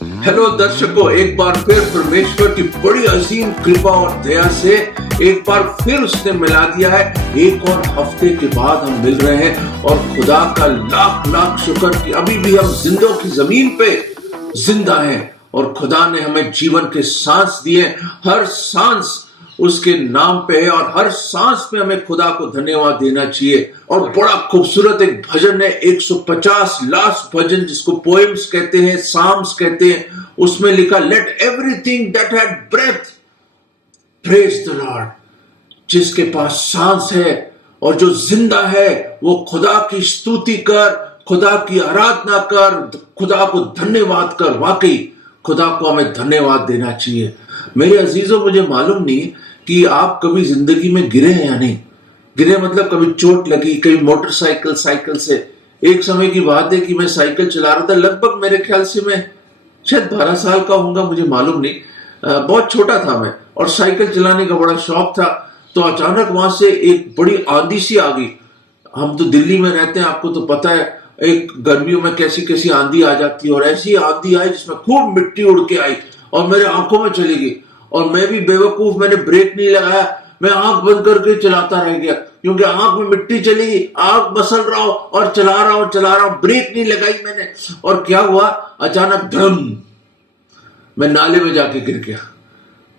Hello दर्शकों, एक बार फिर परमेश्वर की बड़ी अजीम कृपा और दया से एक बार फिर उसने मिला दिया है। एक और हफ्ते के बाद हम मिल रहे हैं और खुदा का लाख लाख शुक्र कि अभी भी हम जिंदों की जमीन पे जिंदा हैं और खुदा ने हमें जीवन के सांस दिए। हर सांस उसके नाम पे है और हर सांस में हमें खुदा को धन्यवाद देना चाहिए। और बड़ा खूबसूरत एक भजन है, 150 लास्ट भजन जिसको पोएम्स कहते हैं, साम्स कहते हैं। उसमें लिखा, let everything that had breath praise the Lord. जिसके पास सांस है और जो जिंदा है वो खुदा की स्तुति कर, खुदा की आराधना कर, खुदा को धन्यवाद कर। वाकई खुदा को हमें धन्यवाद देना चाहिए। मेरे अजीजों, मुझे मालूम नहीं कि आप कभी जिंदगी में गिरे हैं या नहीं। गिरे मतलब कभी चोट लगी, कभी मोटरसाइकिल साइकिल से। एक समय की बात है कि मैं साइकिल चला रहा था, लगभग मेरे ख्याल से मैं शायद 12 साल का होऊंगा, मुझे मालूम नहीं, बहुत छोटा था मैं और साइकिल चलाने का बड़ा शौक था। तो अचानक वहां से एक बड़ी आंधी सी आ गई। हम तो दिल्ली में रहते हैं, आपको तो पता है एक गर्मियों में कैसी कैसी आंधी आ जाती है। और ऐसी आंधी आई जिसमें खूब मिट्टी उड़ के आई और मेरे आंखों में चली गई। और मैं भी बेवकूफ, मैंने ब्रेक नहीं लगाया, मैं आंख बंद करके चलाता रह गया क्योंकि आंख में मिट्टी चली गई। आंख बसल रहा हूं और चला रहा हूं, ब्रेक नहीं लगाई मैंने। और क्या हुआ, अचानक धम, मैं नाले में जाके गिर गया,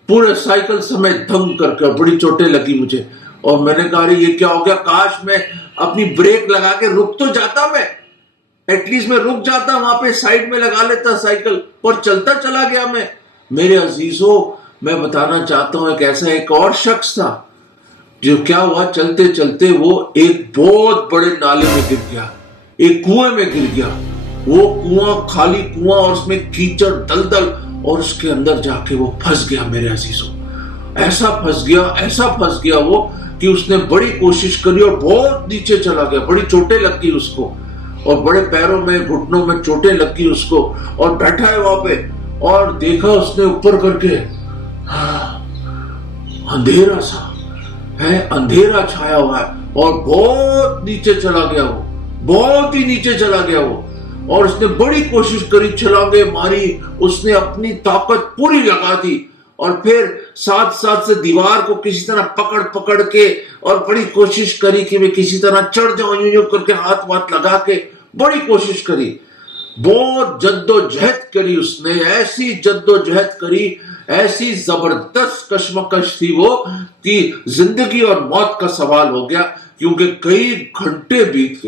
पूरे साइकिल समेत धम करके। बड़ी चोटें लगी मुझे और मैंने कहा ये क्या हो गया। काश मैं अपनी ब्रेक लगा के रुक तो जाता, मैं एटलीस्ट मैं रुक जाता, वहां पे साइड में लगा लेता साइकिल और चलता चला गया मैं। मेरे अजीजों, मैं बताना चाहता हूं, एक ऐसा एक और शख्स था जो क्या हुआ, चलते चलते वो एक बहुत बड़े नाले में गिर गया, एक कुएं में गिर गया। वो कुआं खाली कुआं और उसमें कीचड़ दलदल और उसके अंदर जाके वो फंस गया। मेरे अजीजों, ऐसा फंस गया वो कि उसने बड़ी कोशिश करी और बहुत नीचे चला गया। बड़ी चोटें लग गई उसको और बड़े पैरों में घुटनों में चोटें लग गई उसको। और बैठा है वहां पे और देखा उसने ऊपर करके, अंधेरा सा है, अंधेरा छाया हुआ है और बहुत नीचे चला गया वो, बहुत ही नीचे चला गया वो। और उसने बड़ी कोशिश करी, छलांगे मारी, उसने अपनी ताकत पूरी लगा दी और फिर साथ साथ से दीवार को किसी तरह पकड़ पकड़ के और बड़ी कोशिश करी कि मैं किसी तरह चढ़ जाऊं, यूं करके हाथ वाथ लगा के बड़ी कोशिश करी। बहुत जद्दोजहद करी उसने, ऐसी जद्दोजहद करी, ऐसी जबरदस्त कश्मकश थी वो कि जिंदगी और मौत का सवाल हो गया। क्योंकि कई घंटे बीत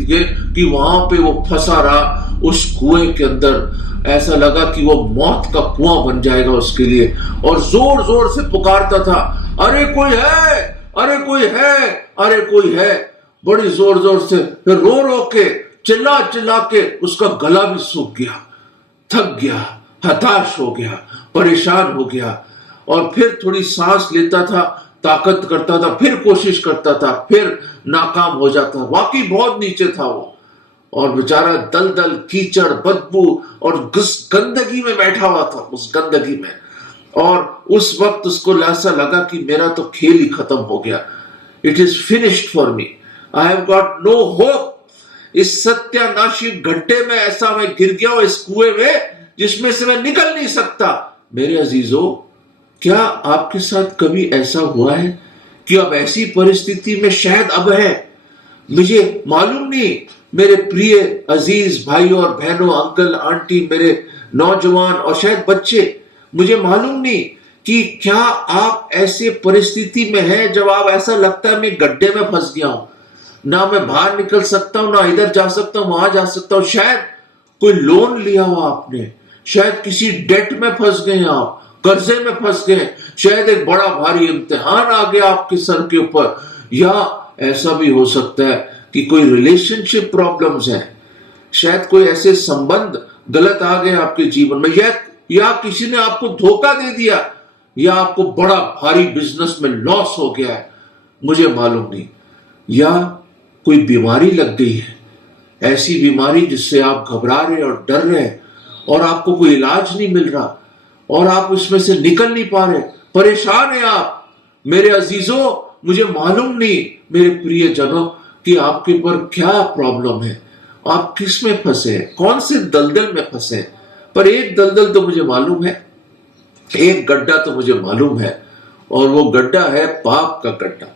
गए कि वहां पे वो फंसा रहा उस कुएं के अंदर। ऐसा लगा कि वो मौत का कुआं बन जाएगा उसके लिए। और जोर जोर से पुकारता था, अरे कोई है, अरे कोई है, अरे कोई है, बड़ी जोर जोर से। फिर रो रो के, चिल्ला चिल्ला के उसका गला भी सूख गया, थक गया, हताश हो गया, परेशान हो गया। और फिर थोड़ी सांस लेता था, ताकत करता था, फिर कोशिश करता था, फिर नाकाम हो जाता। वाकई बहुत नीचे था वो और बेचारा दलदल, कीचड़, बदबू और गंदगी में बैठा हुआ था, उस गंदगी में। और उस वक्त उसको ऐसा लगा कि मेरा तो खेल ही खत्म हो गया। It is finished for me, I have got no hope. इस सत्यानाशी घंटे में ऐसा मैं गिर गया हूं, इस कुएं में जिसमें से मैं निकल नहीं सकता। मेरे अजीजों, क्या आपके साथ कभी ऐसा हुआ है कि अब ऐसी परिस्थिति में शायद अब है, मुझे मालूम नहीं। मेरे प्रिय अजीज भाइयों और बहनों, अंकल आंटी, मेरे नौजवान और शायद बच्चे, मुझे मालूम नहीं कि क्या आप ऐसे परिस्थिति में हैं जब आप ऐसा लगता है मैं गड्ढे में फंस गया हूं, ना मैं बाहर निकल सकता हूं, ना इधर जा सकता हूं, वहां जा सकता हूं। शायद कोई लोन लिया हुआ आपने, शायद किसी डेट में फंस गए, आप कर्जे में फंस गए, शायद एक बड़ा भारी इम्तिहान आ गया आपके सर के ऊपर। या ऐसा भी हो सकता है कि कोई रिलेशनशिप प्रॉब्लम्स हैं, शायद कोई ऐसे संबंध गलत आ गए आपके जीवन में, या किसी ने आपको धोखा दे दिया, या आपको बड़ा भारी बिजनेस में लॉस हो गया है, मुझे मालूम नहीं। या कोई बीमारी लग गई है, ऐसी बीमारी जिससे आप घबरा रहे और डर रहे और आपको कोई इलाज नहीं मिल रहा और आप इसमें से निकल नहीं पा रहे, परेशान है आप। मेरे अजीजों, मुझे मालूम नहीं मेरे प्रिय जनों कि आपके ऊपर क्या प्रॉब्लम है आप किस में फंसे हैं, कौन से दलदल में फंसे हैं। पर एक दलदल तो मुझे मालूम है, एक गड्ढा तो मुझे मालूम है, और वो गड्ढा है पाप का गड्ढा,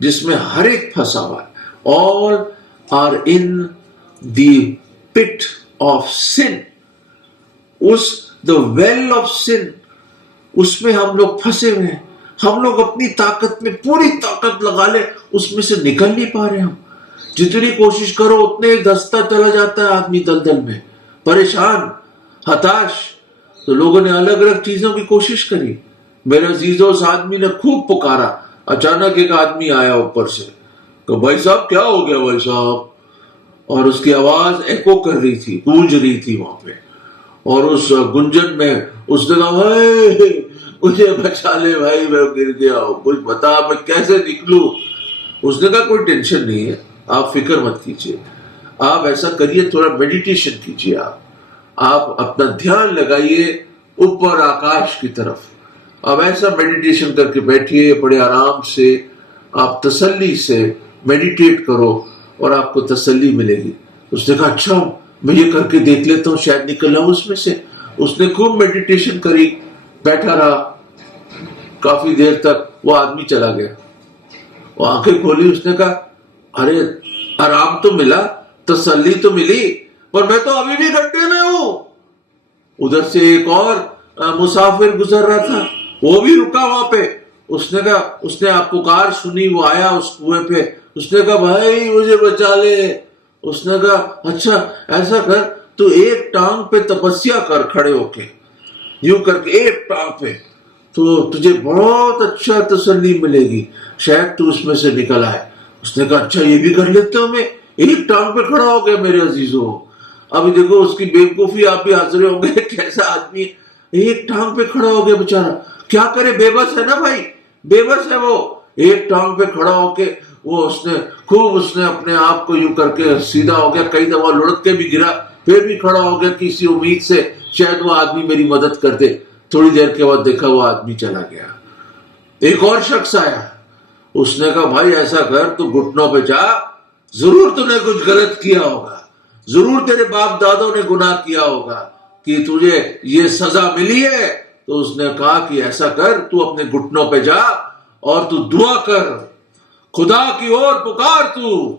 जिसमें हर एक फंसा हुआ है। All are in the pit of sin, उस द वेल ऑफ सिन, उसमें हम लोग फंसे हुए हैं। हम लोग अपनी ताकत में पूरी ताकत लगा ले, उसमें से निकल नहीं पा रहे। हम जितनी कोशिश करो उतने धंसता चला जाता है आदमी दलदल में, परेशान, हताश। तो लोगों ने अलग अलग चीजों की कोशिश करी। मेरे अजीजों, उस आदमी ने खूब पुकारा। अचानक एक आदमी आया ऊपर से, तो भाई साहब क्या हो गया भाई साहब, और उसकी आवाज एको कर रही थी, गूंज रही थी वहां पे। और उस गुंजन में उसने कहा, भाई मुझे बचा ले भाई, मैं गिर गया हूं, कुछ बता मैं कैसे निकलूं। उसने कहा कोई टेंशन नहीं है, आप फिक्र मत कीजिए, आप ऐसा करिए, थोड़ा मेडिटेशन कीजिए। आप अपना ध्यान लगाइए ऊपर आकाश की तरफ। अब ऐसा मेडिटेशन करके बैठिए, बड़े आराम से, आप तसल्ली से मेडिटेट करो और आपको तसल्ली मिलेगी। उसने कहा अच्छा, मैं ये करके देख लेता हूँ, शायद निकल आऊं उसमें से। उसने खूब मेडिटेशन करी, बैठा रहा, काफी देर तक वो आदमी चला गया। वो आंखें खोली, उसने कहा अरे आराम तो मिला, तसल्ली तो मिली, पर मैं तो अभी भी गड्ढे में हूं। उधर से एक और मुसाफिर गुजर रहा था, वो भी रुका वहां पे। उसने कहा, उसने आप पुकार सुनी, वो आया उस कुएं पे। उसने कहा भाई मुझे बचा ले। उसने कहा अच्छा ऐसा कर, तू एक टांग पे तपस्या कर खड़े होके, यूं करके एक टांग पे, तो तुझे बहुत अच्छा तसल्ली मिलेगी, शायद तू उसमें से निकल आए। उसने कहा अच्छा ये भी कर लेता हूं मैं, एक टांग पे खड़ा हो गया मेरे अजीजों। अभी देखो उसकी बेवकूफी आप भी हाजिर होंगे, कैसा आदमी एक टांग पे खड़ा हो गया बेचारा, क्या करे, बेबस है ना भाई, बेबस है वो। एक टांग पे खड़ा होके वो उसने अपने आप को यूं करके सीधा हो गया, कई दफा लुढ़क के भी गिरा, फिर भी खड़ा हो गया किसी उम्मीद से शायद वो आदमी मेरी मदद कर दे। थोड़ी देर के बाद देखा वो आदमी चला गया। एक और शख्स आया, उसने कहा भाई ऐसा कर, तू घुटनों पे जा, जरूर तूने कुछ गलत किया होगा, जरूर तेरे बाप दादों ने गुनाह किया होगा कि तुझे ये सजा मिली है। तो उसने कहा कि ऐसा कर, तू अपने घुटनों पे जा और तू दुआ कर, खुदा की ओर पुकार तू,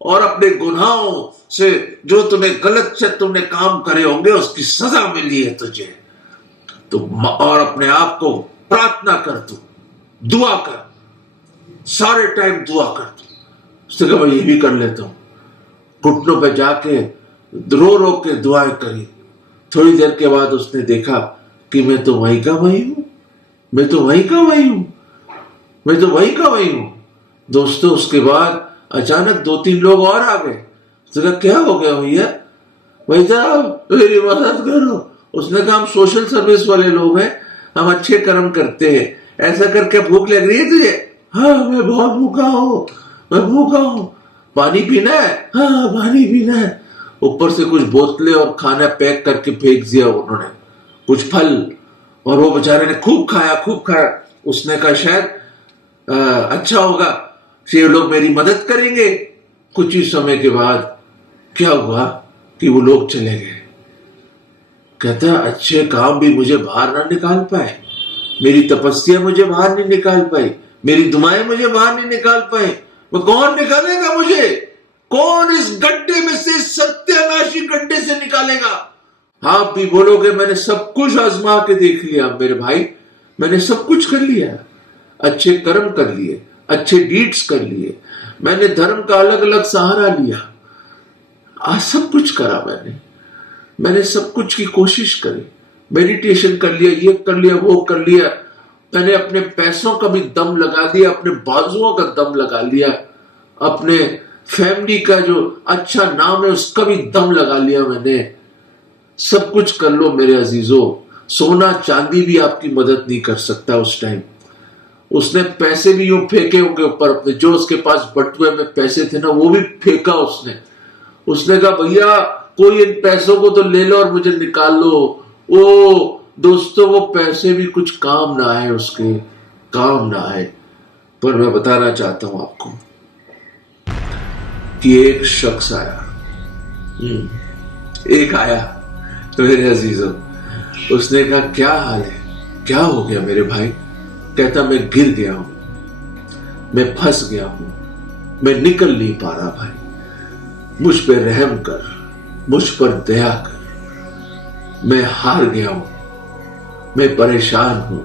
और अपने गुनाहों से जो तुमने काम करे होंगे उसकी सजा मिली है तुझे, तो और अपने आप को प्रार्थना कर, तू दुआ कर, सारे टाइम दुआ कर तू। उसने कहा मैं ये भी कर लेता हूं। घुटनों पे जाके रो रो के दुआएं करी। थोड़ी देर के बाद उसने देखा कि मैं तो वहीं का वहीं हूं, मैं तो वहीं का वहीं हूं, मैं तो वहीं का वहीं हूं। दोस्तों उसके बाद अचानक 2-3 लोग और आ गए। उसने कहा क्या हो गया भैया, भाई साहब मेरी मदद करो। उसने कहा हम सोशल सर्विस वाले लोग हैं, हम अच्छे कर्म करते हैं, ऐसा करके भूख लग रही है तुझे? हाँ मैं बहुत भूखा हूँ, मैं भूखा हूँ, पानी पीना है? हाँ पानी पीना है। ऊपर से कुछ बोतलें और खाना पैक करके फेंक दिया उन्होंने, कुछ फल, और वो बेचारे ने खूब खाया, खूब खाया। उसने कहा शायद अच्छा होगा, ये लोग मेरी मदद करेंगे। कुछ ही समय के बाद क्या हुआ कि वो लोग चले गए। कहता अच्छे काम भी मुझे बाहर ना निकाल पाए, मेरी तपस्या मुझे बाहर नहीं निकाल पाई, मेरी दुआएं मुझे बाहर नहीं निकाल पाए, वो कौन निकालेगा मुझे? कौन इस गड्ढे में से, सत्यानाशी गड्ढे से निकालेगा? आप भी बोलोगे मैंने सब कुछ आजमा के देख लिया मेरे भाई, मैंने सब कुछ कर लिया, अच्छे कर्म कर लिए, अच्छे डीड्स कर लिए, मैंने धर्म का अलग अलग सहारा लिया, सब कुछ करा मैंने सब कुछ की कोशिश करी, मेडिटेशन कर लिया, ये कर लिया, वो कर लिया, मैंने अपने पैसों का भी दम लगा दिया, अपने बाजुओं का दम लगा लिया, अपने फैमिली का जो अच्छा नाम है उसका भी दम लगा लिया मैंने। सब कुछ कर लो मेरे अजीजों, सोना चांदी भी आपकी मदद नहीं कर सकता उस टाइम। उसने पैसे भी यूं फेंके होंगे ऊपर अपने, जो उसके पास बटुए में पैसे थे ना वो भी फेंका उसने कहा भैया कोई इन पैसों को तो ले लो और मुझे निकाल लो। ओ दोस्तों वो पैसे भी कुछ काम ना आए, उसके काम ना आए। पर मैं बताना चाहता हूं आपको कि एक शख्स आया, एक आया तो मेरे अजीजों, उसने कहा क्या हाल है, क्या हो गया मेरे भाई? कहता मैं गिर गया हूं, मैं फंस गया हूं, मैं निकल नहीं पा रहा भाई, मुझ पर रहम कर, मुझ पर दया कर, मैं हार गया हूं, मैं परेशान हूं।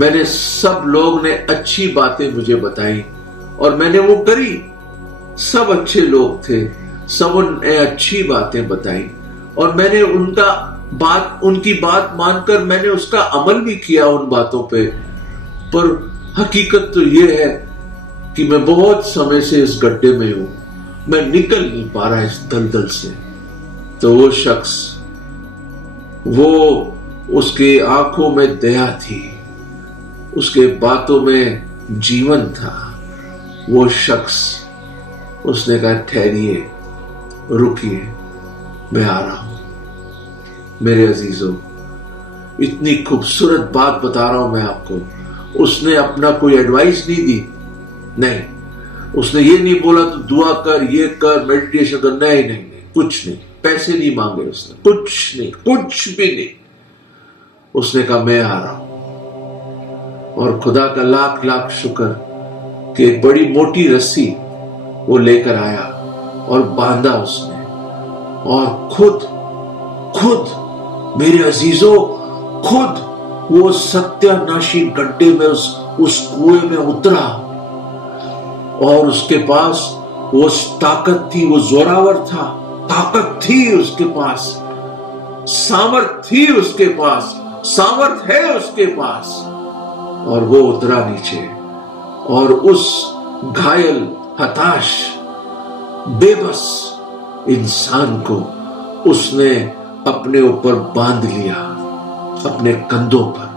मैंने सब लोग ने अच्छी बातें मुझे बताई और मैंने वो करी, सब अच्छे लोग थे, सबने अच्छी बातें बताई और मैंने उनकी बात मानकर मैंने उसका अमल भी किया उन बातों पे। पर हकीकत तो ये है कि मैं बहुत समय से इस गड्ढे में हूं, मैं निकल नहीं पा रहा इस दलदल से। तो वो शख्स, वो उसके आंखों में दया थी, उसके बातों में जीवन था। वो शख्स, उसने कहा ठहरिए, रुकिए, मैं आ रहा हूं। मेरे अजीजों, इतनी खूबसूरत बात बता रहा हूं मैं आपको। उसने अपना कोई एडवाइस नहीं दी, नहीं, उसने ये नहीं बोला तो दुआ कर, ये कर, मेडिटेशन कर, नहीं नहीं नहीं, कुछ नहीं, पैसे नहीं मांगे उसने, कुछ नहीं, कुछ भी नहीं। उसने कहा मैं आ रहा हूं। और खुदा का लाख लाख शुक्र कि एक बड़ी मोटी रस्सी वो लेकर आया और बांधा उसने, और खुद मेरे अजीजों, खुद वो सत्यानाशी गड्ढे में उस कुएं में उतरा। और उसके पास वो ताकत थी, वो जोरावर था, ताकत थी उसके पास, सामर्थ थी उसके पास, सामर्थ है उसके पास। और वो उतरा नीचे और उस घायल, हताश, बेबस इंसान को उसने अपने ऊपर बांध लिया, अपने कंधों पर,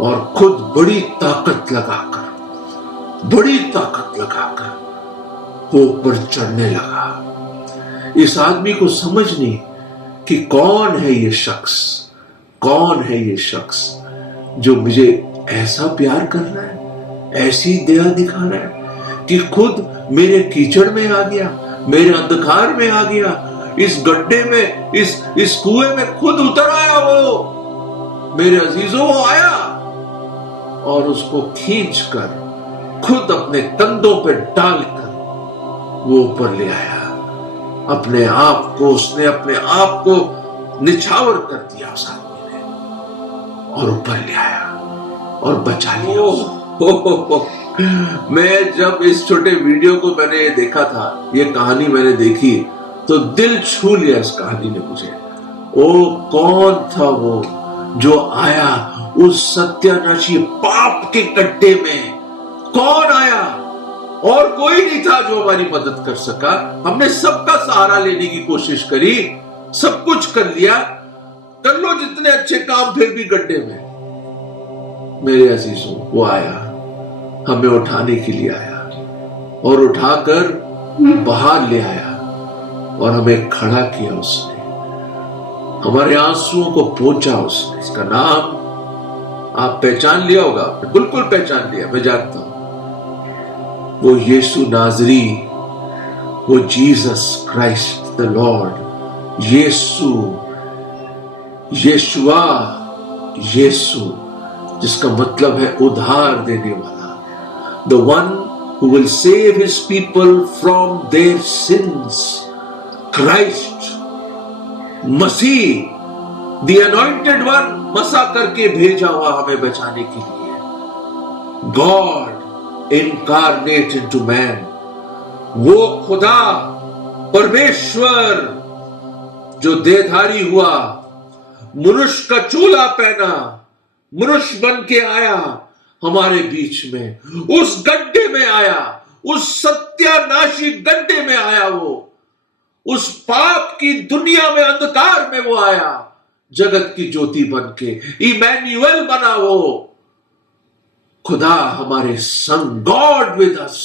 और खुद बड़ी ताकत लगाकर वो ऊपर चढ़ने लगा। इस आदमी को समझ नहीं कि कौन है ये शख्स, कौन है ये शख्स जो मुझे ऐसा प्यार कर रहा है, ऐसी दया दिखा रहा है कि खुद मेरे कीचड़ में आ गया, मेरे अंधकार में आ गया, इस गड्ढे में, इस कुएं में खुद उतर आया। वो मेरे अजीजों, वो आया और उसको खींचकर खुद अपने कंधों पर डालकर वो ऊपर ले आया। अपने आप को, उसने अपने आप को निछावर कर दिया उस आदमी ने, और ऊपर ले आया और बचा लिया। मैं जब इस छोटे वीडियो को मैंने देखा था, ये कहानी मैंने देखी, तो दिल छू लिया इस कहानी ने मुझे। ओ कौन था वो जो आया उस सत्यानाशी पाप के गड्ढे में? कौन आया? और कोई नहीं था जो हमारी मदद कर सका। हमने सबका सहारा लेने की कोशिश करी, सब कुछ कर लिया, कर लो जितने अच्छे काम, फिर भी गड्ढे में। मेरे अजीजों, वो आया, हमें उठाने के लिए आया और उठाकर बाहर ले आया और हमें खड़ा किया उसने, हमारे आंसुओं को पोंछा उसने। इसका नाम आप पहचान लिया होगा, बिल्कुल पहचान लिया, मैं जानता हूं। वो यीशु नाजरी, वो जीसस क्राइस्ट द लॉर्ड, यीशु, यीशुआ, यीशु, जिसका मतलब है उद्धार देने वाला, the one who will save his people from their sins, Christ, Masih, the anointed one, मसा करके भेजा हुआ हमें बचाने के लिए, God incarnate into man, वो खुदा, परमेश्वर जो देहधारी हुआ, मनुष्य का चोला पहना, मनुष्य बन के आया हमारे बीच में, उस गड्ढे में आया, उस सत्यानाशी गड्ढे में आया, वो उस पाप की दुनिया में, अंधकार में वो आया, जगत की ज्योति बन के, इमैनुअल बना वो खुदा हमारे संग, गॉड विद अस।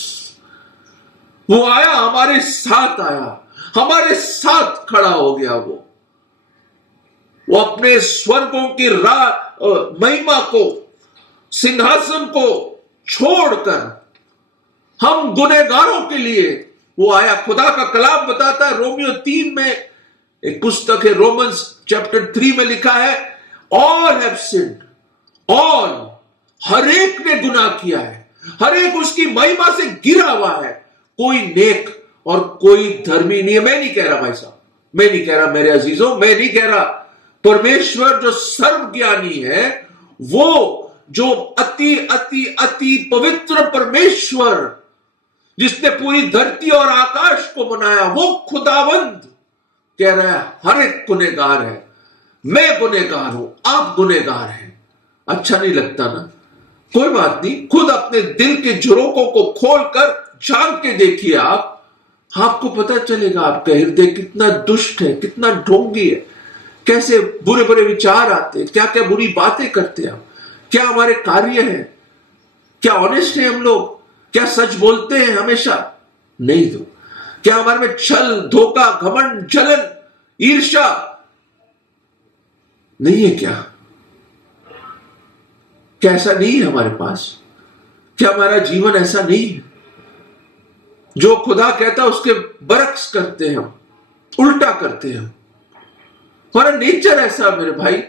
वो आया, हमारे साथ आया, हमारे साथ खड़ा हो गया। वो अपने स्वर्गों की महिमा को, सिंहासन को छोड़कर हम गुनहगारों के लिए वो आया। खुदा का कलाम बताता है, रोमियो 3 में एक पुस्तक है, रोमन्स चैप्टर 3 में लिखा है, ऑल हैव सिन्ड, ऑल, हर एक ने गुनाह किया है, हर एक उसकी महिमा से गिरा हुआ है, कोई नेक और कोई धर्मी नहीं है। मैं नहीं कह रहा भाई साहब, मैं नहीं कह रहा मेरे अजीजों, मैं नहीं कह रहा। परमेश्वर जो सर्वज्ञानी है, वो जो अति अति अति पवित्र परमेश्वर, जिसने पूरी धरती और आकाश को बनाया, वो खुदावंद कह रहा है हर एक गुनहगार है। मैं गुनहगार हूं, आप गुनहगार हैं। अच्छा नहीं लगता ना? कोई बात नहीं, खुद अपने दिल के झरोकों को खोलकर झांक के देखिए आपको पता चलेगा आपका हृदय कितना दुष्ट है, कितना ढोंगी है, कैसे बुरे बुरे विचार आते हैं, क्या क्या बुरी बातें करते हैं हम, क्या हमारे कार्य हैं, क्या ऑनेस्ट है हम लोग, क्या सच बोलते हैं हमेशा? नहीं तो क्या हमारे में छल, धोखा, घमंड, जलन, ईर्ष्या नहीं है क्या? ऐसा नहीं है हमारे पास? क्या हमारा जीवन ऐसा नहीं है? जो खुदा कहता है उसके बरक्स करते हैं हम, उल्टा करते हैं हम। हमारा नेचर ऐसा है मेरे भाई,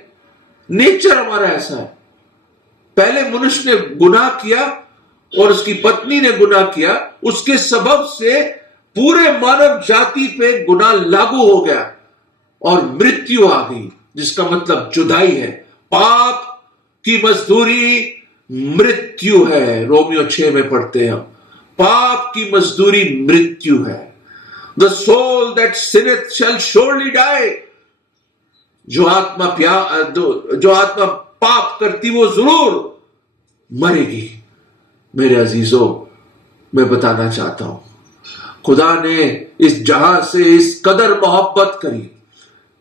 नेचर हमारा ऐसा है। पहले मनुष्य ने गुनाह किया और उसकी पत्नी ने गुनाह किया, उसके सबब से पूरे मानव जाति पे गुनाह लागू हो गया और मृत्यु आ गई, जिसका मतलब जुदाई है। पाप की मजदूरी मृत्यु है, रोमियो 6 में पढ़ते हैं। पाप की मजदूरी मृत्यु है। The soul that sinneth shall surely die. जो आत्मा पाप करती वो जरूर मरेगी। मेरे अजीजों, मैं बताना चाहता हूं, खुदा ने इस जहां से इस कदर मोहब्बत करी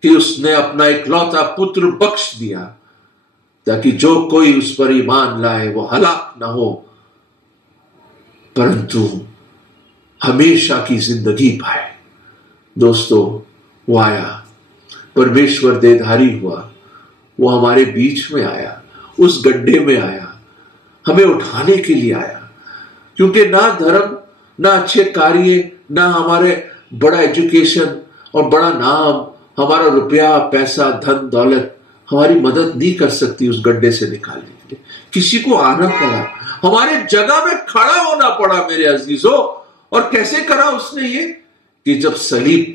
कि उसने अपना इकलौता पुत्र बख्श दिया, ताकि जो कोई उस पर ईमान लाए वो हलाक ना हो, परंतु हमेशा की जिंदगी पाए। दोस्तों, वो आया, परमेश्वर देहधारी हुआ, वो हमारे बीच में आया, उस गड्ढे में आया, हमें उठाने के लिए आया। क्योंकि ना धर्म, ना अच्छे कार्य, ना हमारे बड़ा एजुकेशन और बड़ा नाम, हमारा रुपया, पैसा, धन दौलत हमारी मदद नहीं कर सकती उस गड्ढे से निकालने के लिए। किसी को आना पड़ा, हमारे जगह में खड़ा होना पड़ा मेरे अजीजों। और कैसे करा उसने ये? कि जब सलीब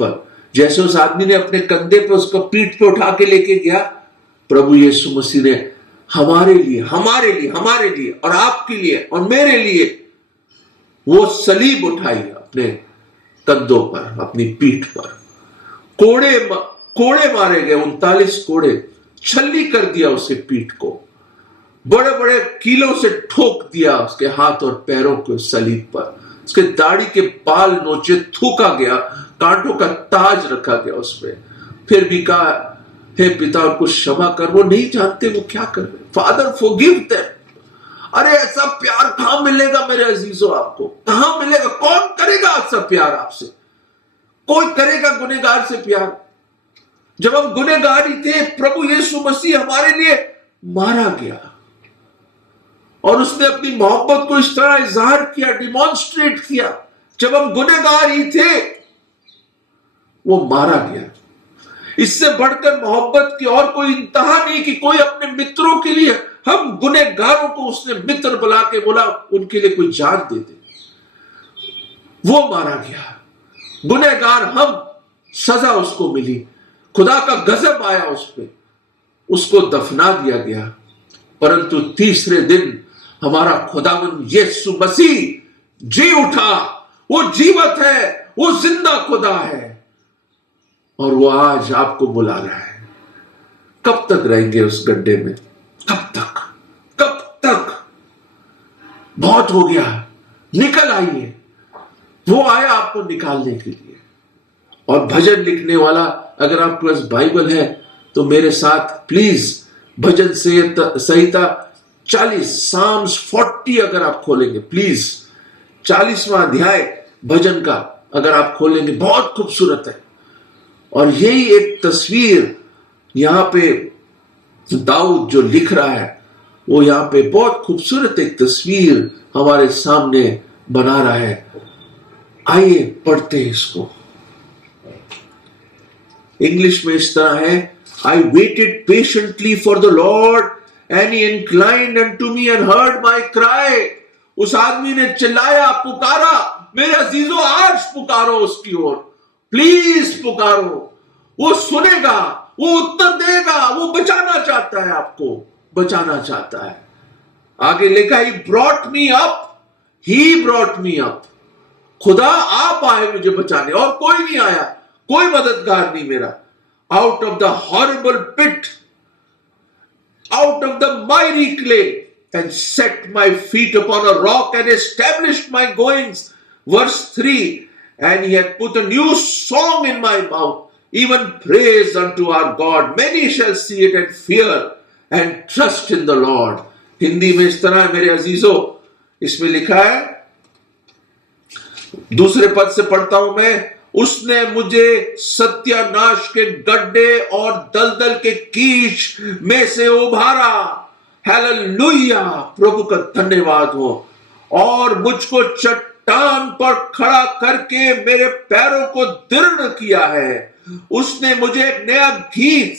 पर जैसे उस आदमी ने अपने कंधे पे उसको पीठ पे उठा के लेके गया, प्रभु यीशु मसीह ने हमारे लिए और आपके लिए और मेरे लिए वो सलीब उठाई अपने कंधों पर, अपनी पीठ पर। कोड़े मारे गए, 39 कोड़े, छल्ली कर दिया उसके पीठ को, बड़े बड़े कीलों से ठोक दिया उसके हाथ और पैरों को सलीब पर। उसके दाढ़ी के बाल नोचे, थूका गया, कांटों का ताज रखा गया उस पे। फिर भी कहा, हे पिता उनको क्षमा कर, वो नहीं जानते वो क्या कर रहे। Father forgive them. अरे ऐसा प्यार कहां मिलेगा मेरे अजीजों? आपको कहां मिलेगा? कौन करेगा ऐसा प्यार आपसे? कोई करेगा गुनहगार से प्यार? जब हम गुनहगार ही थे, प्रभु यीशु मसीह हमारे लिए मारा गया और उसने अपनी मोहब्बत को इस तरह इजहार किया, डिमॉन्स्ट्रेट किया। जब हम गुनहगार ही थे, वो मारा गया। इससे बढ़कर मोहब्बत की और कोई इंतहा नहीं कि कोई अपने मित्रों के लिए, हम गुनहगारों को उसने मित्र बुला के बोला उनके लिए कोई जान दे दे। वो मारा गया, गुनहगार हम, सजा उसको मिली, खुदा का गजब आया उस पे, उसको दफना दिया गया। परंतु तीसरे दिन हमारा खुदावंद यीशु मसीह जी उठा। वो जीवत है, वो जिंदा खुदा है और वो आज आपको बुला रहा है। कब तक रहेंगे उस गड्ढे में? कब तक? बहुत हो गया, निकल आइए। वो आया आपको निकालने के लिए। और भजन लिखने वाला, अगर आपके पास बाइबल है तो मेरे साथ प्लीज भजन संहिता 40, साम्स 40 अगर आप खोलेंगे, प्लीज 40वां अध्याय भजन का अगर आप खोलेंगे, बहुत खूबसूरत है। और यही एक तस्वीर यहां पे दाऊद जो लिख रहा है, वो यहां पे बहुत खूबसूरत एक तस्वीर हमारे सामने बना रहा है। आइए पढ़ते हैं इसको। इंग्लिश में इस तरह है, I waited patiently for the Lord and he inclined unto me and heard my cry. उस आदमी ने चिल्लाया, पुकारा, मेरे अजीजों आज पुकारो उसकी ओर, प्लीज पुकारो, वो सुनेगा, वो उत्तर देगा, वो बचाना चाहता है, आपको बचाना चाहता है। आगे लिखा, he brought me up, खुदा आप आए मुझे बचाने, और कोई नहीं आया, कोई मददगार नहीं मेरा। Out of the horrible pit, out of the mighty clay, and set my feet upon a rock and established my goings. Verse 3, and he hath put a new song in my mouth, even praise unto our God. Many shall see it and fear and trust in the Lord. Hindi में इस तरह है मेरे अजीजों, इसमें लिखा है, दूसरे पद से पढ़ता हूं मैं, उसने मुझे सत्यानाश के गड्ढे और दलदल के कीच में से उभारा। हालेलुया, प्रभु का धन्यवाद हो। और मुझको चट्टान पर खड़ा करके मेरे पैरों को दृढ़ किया है। उसने मुझे एक नया गीत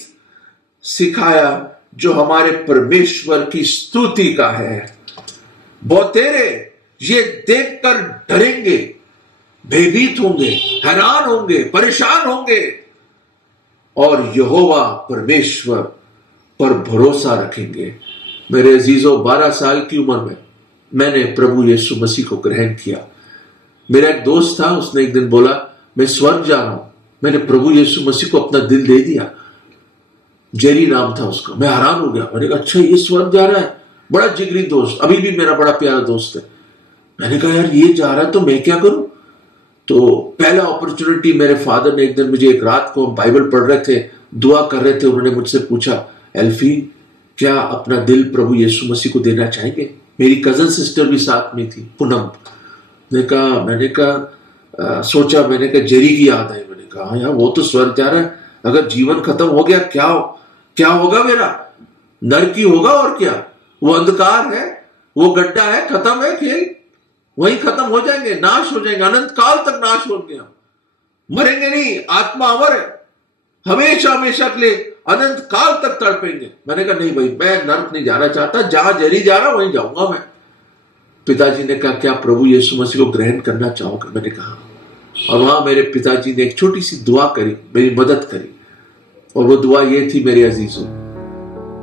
सिखाया जो हमारे परमेश्वर की स्तुति का है। बहुतेरे ये देखकर डरेंगे, भयभीत होंगे, हैरान होंगे, परेशान होंगे, और यहोवा परमेश्वर पर भरोसा रखेंगे। मेरे अजीजों, 12 साल की उम्र में मैंने प्रभु यीशु मसीह को ग्रहण किया। मेरा एक दोस्त था, उसने एक दिन बोला, मैं स्वर्ग जा रहा हूं। मैंने प्रभु यीशु मसीह को अपना दिल दे दिया। जेरी नाम था उसका। मैं हैरान हो गया। मैंने कहा, अच्छा ये स्वर्ग जा रहा है? बड़ा जिगरी दोस्त, अभी भी मेरा बड़ा प्यारा दोस्त है। मैंने कहा, यार ये जा रहा है तो मैं क्या करूं? तो पहला अपॉर्चुनिटी, मेरे फादर ने एक दिन मुझे, एक रात को हम बाइबल पढ़ रहे थे, दुआ कर रहे थे, उन्होंने मुझसे पूछा, एल्फी क्या अपना दिल प्रभु यीशु मसीह को देना चाहेंगे? मेरी कजन सिस्टर भी साथ में थी, पूनम। मैंने कहा सोचा, मैंने कहा जेरी की याद आई। मैंने कहा हाँ यार, वो तो स्वर्ग जा रहा है, अगर जीवन खत्म हो गया क्या होगा मेरा? नरक ही होगा और क्या। वो अंधकार है, वो गड्ढा है, खत्म है खेल, वहीं खत्म हो जाएंगे, नाश हो जाएंगे, अनंत काल तक नाश होंगे हम, मरेंगे नहीं, आत्मा अमर है, हमेशा हमेशा के लिए अनंत काल तक तड़पेंगे। मैंने कहा नहीं भाई, मैं नरक नहीं जाना चाहता, जहां जेरी जा रहा वहीं जाऊंगा मैं। पिताजी ने कहा, क्या प्रभु यीशु मसीह को ग्रहण करना चाहोगे? मैंने कहा। और वहां मेरे पिताजी ने एक छोटी सी दुआ करी, मेरी मदद करी, और वो दुआ ये थी मेरे अजीजों,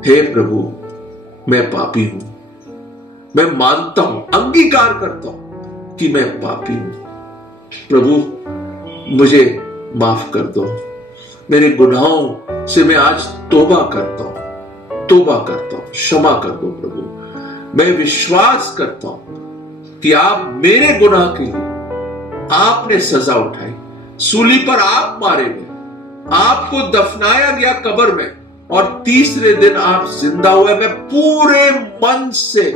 हे प्रभु मैं पापी हूं, मैं मानता हूं, अंगीकार करता हूं कि मैं पापी हूं, प्रभु मुझे माफ कर दो, मेरे गुनाहों से मैं आज तौबा करता हूं, क्षमा कर दो प्रभु। मैं विश्वास करता हूं कि आप मेरे गुनाह के लिए आपने सजा उठाई, सूली पर आप मारे गए, आपको दफनाया गया कब्र में, और तीसरे दिन आप जिंदा हुए। मैं पूरे मन से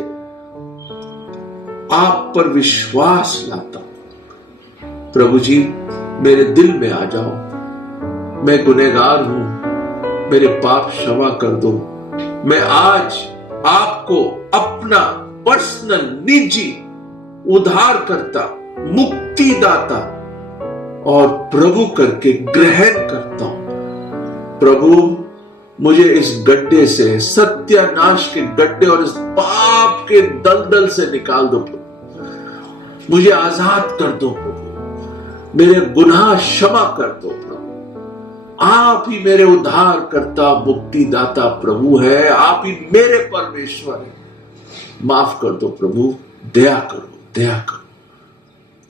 आप पर विश्वास लाता हूं। प्रभु जी मेरे दिल में आ जाओ, मैं गुनहगार हूं, मेरे पाप क्षमा कर दो। मैं आज आपको अपना पर्सनल, निजी उद्धारकर्ता, मुक्तिदाता और प्रभु करके ग्रहण करता हूं। प्रभु मुझे इस गड्ढे से, सत्यानाश के गड्ढे और इस पाप के दलदल से निकाल दो प्रभु, मुझे आजाद कर दो प्रभु, मेरे गुनाह क्षमा कर दो प्रभु। आप ही मेरे उद्धार करता, मुक्तिदाता प्रभु है, आप ही मेरे परमेश्वर है। माफ कर दो प्रभु, दया करो, दया करो।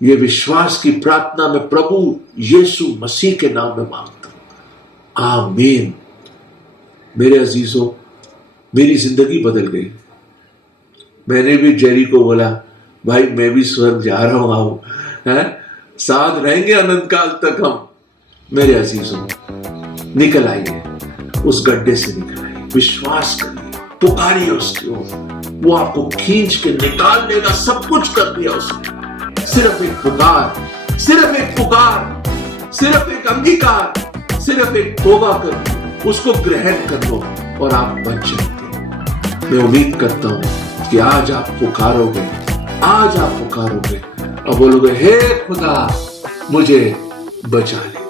ये विश्वास की प्रार्थना मैं प्रभु यीशु मसीह के नाम में मांगता हूं, आमीन। मेरे अजीजों, मेरी जिंदगी बदल गई। मैंने भी जेरी को बोला, भाई मैं भी स्वर्ग जा रहा हूं, आओ, साथ रहेंगे अनंत काल तक हम। मेरे अजीजों, निकल आइए, उस गड्ढे से निकल आइए, विश्वास करिए, पुकारिए उसकी ओर, वो आपको खींच के निकाल देगा। सब कुछ कर दिया उसने, सिर्फ एक पुकार, सिर्फ एक पुकार, सिर्फ एक अंगीकार, सिर्फ एक तौबा कर, उसको ग्रहण कर लो और आप बच जाते। मैं उम्मीद करता हूं कि आज आप पुकारोगे, आज आप पुकारोगे अब बोलोगे हे खुदा मुझे बचा ले।